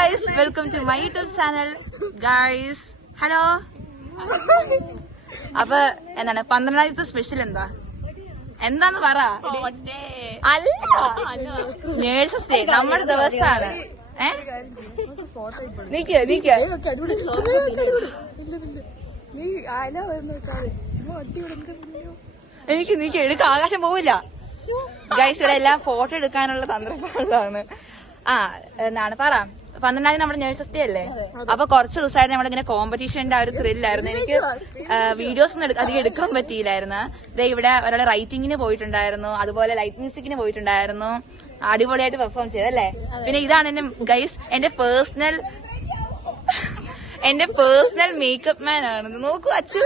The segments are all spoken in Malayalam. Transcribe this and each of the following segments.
guys, welcome to my YouTube channel. Guys, hello. അപ്പൊ എന്താണ് 12ാമത്തെ സ്പെഷ്യൽ എന്താന്ന് പറ. അല്ല, നേഴ്സസ് ഡേ നമ്മുടെ ദിവസമാണ്. എനിക്ക് എടുക്ക ആകാശം പോവില്ല ഗൈസ്. ഇവിടെ എല്ലാം ഫോട്ടോ എടുക്കാനുള്ള തന്ത്രപ്പാടാണ്. എന്താണ് പറ. 12ാം നമ്മുടെ നേഴ്സസ് ഡേ അല്ലേ? അപ്പൊ കുറച്ച് ദിവസമായിട്ട് നമ്മളിങ്ങനെ കോമ്പറ്റീഷന്റെ ആ ഒരു ത്രില്ലായിരുന്നു. എനിക്ക് വീഡിയോസ് ഒന്നും അധികം എടുക്കാൻ പറ്റിയില്ലായിരുന്നു. ഇവിടെ ഒരാളെ റൈറ്റിംഗിന് പോയിട്ടുണ്ടായിരുന്നു, അതുപോലെ ലൈറ്റ് മ്യൂസിക്കിന് പോയിട്ടുണ്ടായിരുന്നു. അടിപൊളിയായിട്ട് പെർഫോം ചെയ്തല്ലേ. പിന്നെ ഇതാണ് എന്റെ ഗൈസ് എന്റെ പേഴ്സണൽ മേക്കപ്പ് മാൻ ആണെന്ന് നോക്കൂ അച്ചു.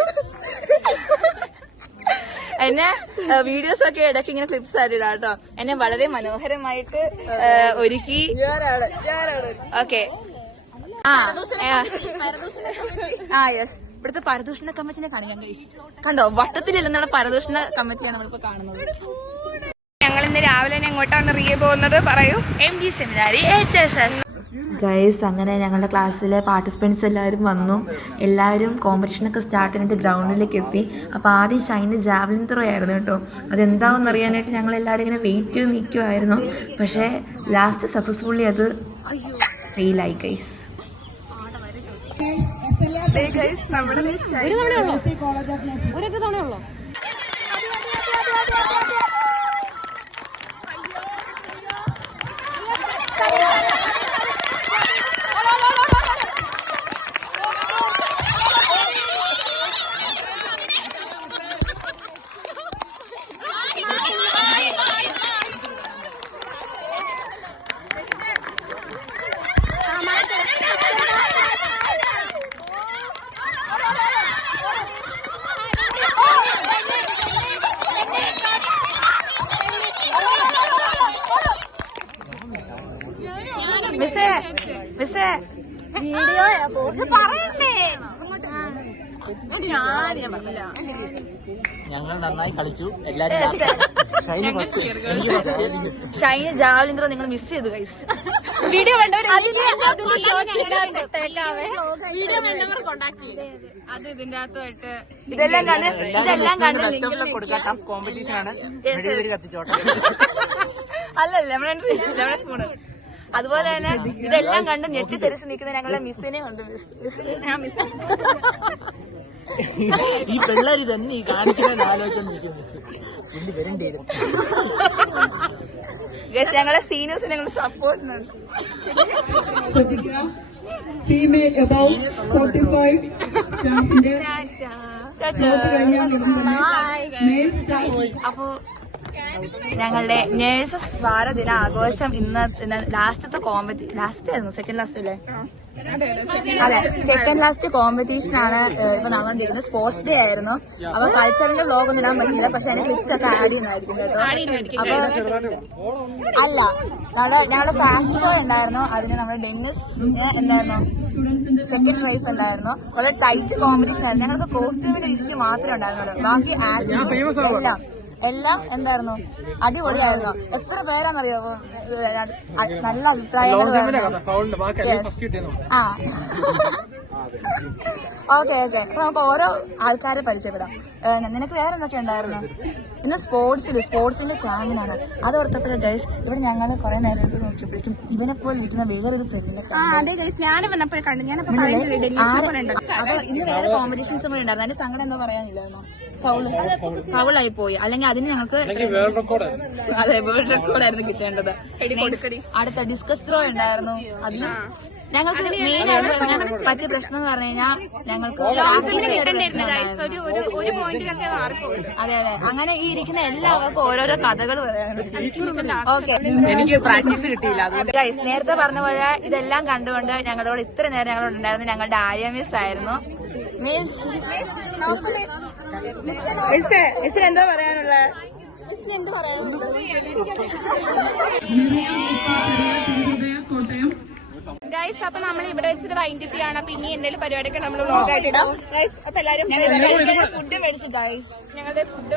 എന്നെ വീഡിയോസ് ഒക്കെ ഇടയ്ക്ക് ഇങ്ങനെ ക്ലിപ്സ് ആയിട്ട് ഇടാം കേട്ടോ. എന്നെ വളരെ മനോഹരമായിട്ട് ഒരുക്കി. ഓക്കെ. യെസ്, ഇവിടുത്തെ പരദൂഷണ കമ്മിറ്റിനെ കാണിക്കാൻ കഴിച്ചു. കണ്ടോ, വട്ടത്തിലിരുന്നുള്ള പരദൂഷണ കമ്മിറ്റിയാണ് നമ്മളിപ്പോ കാണുന്നത്. ഞങ്ങൾ ഇന്ന് രാവിലെ എങ്ങോട്ടാണ് റിയ പോകുന്നത് പറയൂ. MD സെമിനാരി HSS. ഗൈസ്, അങ്ങനെ ഞങ്ങളുടെ ക്ലാസ്സിലെ പാർട്ടിസിപ്പൻസ് എല്ലാവരും വന്നു. എല്ലാവരും കോമ്പറ്റീഷനൊക്കെ സ്റ്റാർട്ട് ചെയ്തിട്ട് ഗ്രൗണ്ടിലേക്ക് എത്തി. അപ്പോൾ ആദ്യം ഷൈന് ജാവലിൻ ത്രോ ആയിരുന്നു കേട്ടോ. അതെന്താണെന്ന് അറിയാനായിട്ട് ഞങ്ങളെല്ലാവരും ഇങ്ങനെ വെയിറ്റ് ചെയ്ത് നിൽക്കുമായിരുന്നു. പക്ഷേ ലാസ്റ്റ് സക്സസ്ഫുള്ളി അത് ഫെയിലായി ഗൈസ്. മിസ്സേ ഞങ്ങൾ നന്നായി കളിച്ചു. എല്ലാരും ഷൈന് ജാവലിൻ ത്രോ നിങ്ങൾ മിസ് ചെയ്തു ഗൈസ്. വീഡിയോ കണ്ടവർ അത് ഇതിന്റെ അകത്തുമായിട്ട് ഇതെല്ലാം കണ്ട് കോമ്പറ്റീഷൻ ആണ്. അല്ലല്ല നമ്മുടെ സ്പൂണ്. അതുപോലെ തന്നെ ഇതെല്ലാം കണ്ട് ഞെട്ടിത്തെറിച്ച് നിൽക്കുന്ന ഞങ്ങളുടെ മിസ്സിനെയും ഉണ്ട്. ഈ പിള്ളേര് തന്നെ കാണിക്കാൻ ആലോചിച്ചു. ഞങ്ങളെ സീനിയേഴ്സിന് ഞങ്ങൾ സപ്പോർട്ടിനുണ്ട്. അപ്പോ ഞങ്ങളുടെ നേഴ്സസ് വാരദിന ആഘോഷം ഇന്ന് ലാസ്റ്റത്തെ ആയിരുന്നു. സെക്കൻഡ് ലാസ്റ്റ് അല്ലേ? അതെ, സെക്കൻഡ് ലാസ്റ്റ് കോമ്പറ്റീഷൻ ആണ് ഇപ്പൊ നടന്നുകൊണ്ടിരുന്നത്. സ്പോർട്സ് ഡേ ആയിരുന്നു. അപ്പൊ കൾച്ചറിന്റെ വ്ലോഗ് ഒന്നും ഇടാൻ പറ്റില്ല. പക്ഷെ അതിന്റെ ക്ലിപ്സ് ഒക്കെ ആഡ് ചെയ്യുന്നതായിരിക്കും കേട്ടോ. അല്ല, ഞങ്ങളുടെ ഫാഷൻ ഷോ ഉണ്ടായിരുന്നു. അതിന് നമ്മുടെ ഡെന്നിസ് എന്തായിരുന്നു സെക്കൻഡ് പ്രൈസ് ഉണ്ടായിരുന്നു. വളരെ ടൈറ്റ് കോമ്പറ്റീഷൻ ആയിരുന്നു. ഞങ്ങൾക്ക് കോസ്റ്റ്യൂമിന്റെ ഇഷ്യൂ മാത്രമേ ഉണ്ടായിരുന്നുള്ളൂ. ബാക്കി ആക്ടിവിറ്റി എല്ലാം എന്തായിരുന്നു, അടിപൊളിയായിരുന്നു. എത്ര പേരാണെന്നറിയാമോ നല്ല അഭിപ്രായങ്ങൾ. ഓക്കെ. അപ്പൊ നമുക്ക് ഓരോ ആൾക്കാരെ പരിചയപ്പെടാം. നിനക്ക് വേറെ എന്തൊക്കെ ഉണ്ടായിരുന്നു? ഇന്ന് സ്പോർട്സിന്റെ ചാമ്പ്യനാണ്. അത് ഓർത്തപ്പോഴേ ഗൈസ് ഇവിടെ ഞങ്ങൾ കുറെ നേരം നോക്കിയപ്പോഴേക്കും ഇവനെ പോലെ ഇരിക്കുന്ന വേറൊരു ഫ്രണ്ടിനെ. അപ്പൊ ഇന്ന് വേറെ കോമ്പറ്റീഷൻസ് കൂടെ ഉണ്ടായിരുന്നു. അതിന്റെ സങ്കടം എന്താ പറയാനില്ലായിരുന്നു? ഫൗളായി പോയി. അല്ലെങ്കിൽ അതിന് ഞങ്ങൾക്ക് വേൾഡ് റെക്കോർഡായിരുന്നു കിട്ടേണ്ടത്. അടുത്ത ഡിസ്കസ് ത്രോ ഉണ്ടായിരുന്നു. അതിന് ഞങ്ങൾക്ക് മെയിൻ ആയിട്ട് പറ്റിയ പ്രശ്നം എന്ന് പറഞ്ഞു കഴിഞ്ഞാൽ ഞങ്ങൾക്ക് അതെ. അങ്ങനെ ഈ ഇരിക്കുന്ന എല്ലാവർക്കും ഓരോരോ കഥകൾ പറയാനുണ്ട്. ഓക്കെ, നേരത്തെ പറഞ്ഞ പോലെ ഇതെല്ലാം കണ്ടുകൊണ്ട് ഞങ്ങളോട് ഇത്ര നേരം ഞങ്ങളോട് ഉണ്ടായിരുന്നു ഞങ്ങളുടെ ആര്യ മിസ് ആയിരുന്നു. മിസ്സിന് എന്താ പറയാനുള്ളത്? ഗൈസ്, അപ്പൊ നമ്മൾ ഇവിടെ വെച്ചിട്ട് വൈൻഡപ്പ് ചെയ്യാണ്. അപ്പൊ ഇനി എന്തെങ്കിലും പരിപാടിയൊക്കെ നമ്മൾ വ്ലോഗായിട്ട് ഇടാം ഗൈസ്. അപ്പൊ എല്ലാരും ഫുഡ് മേടിച്ചു ഗൈസ്. ഞങ്ങളുടെ ഫുഡ്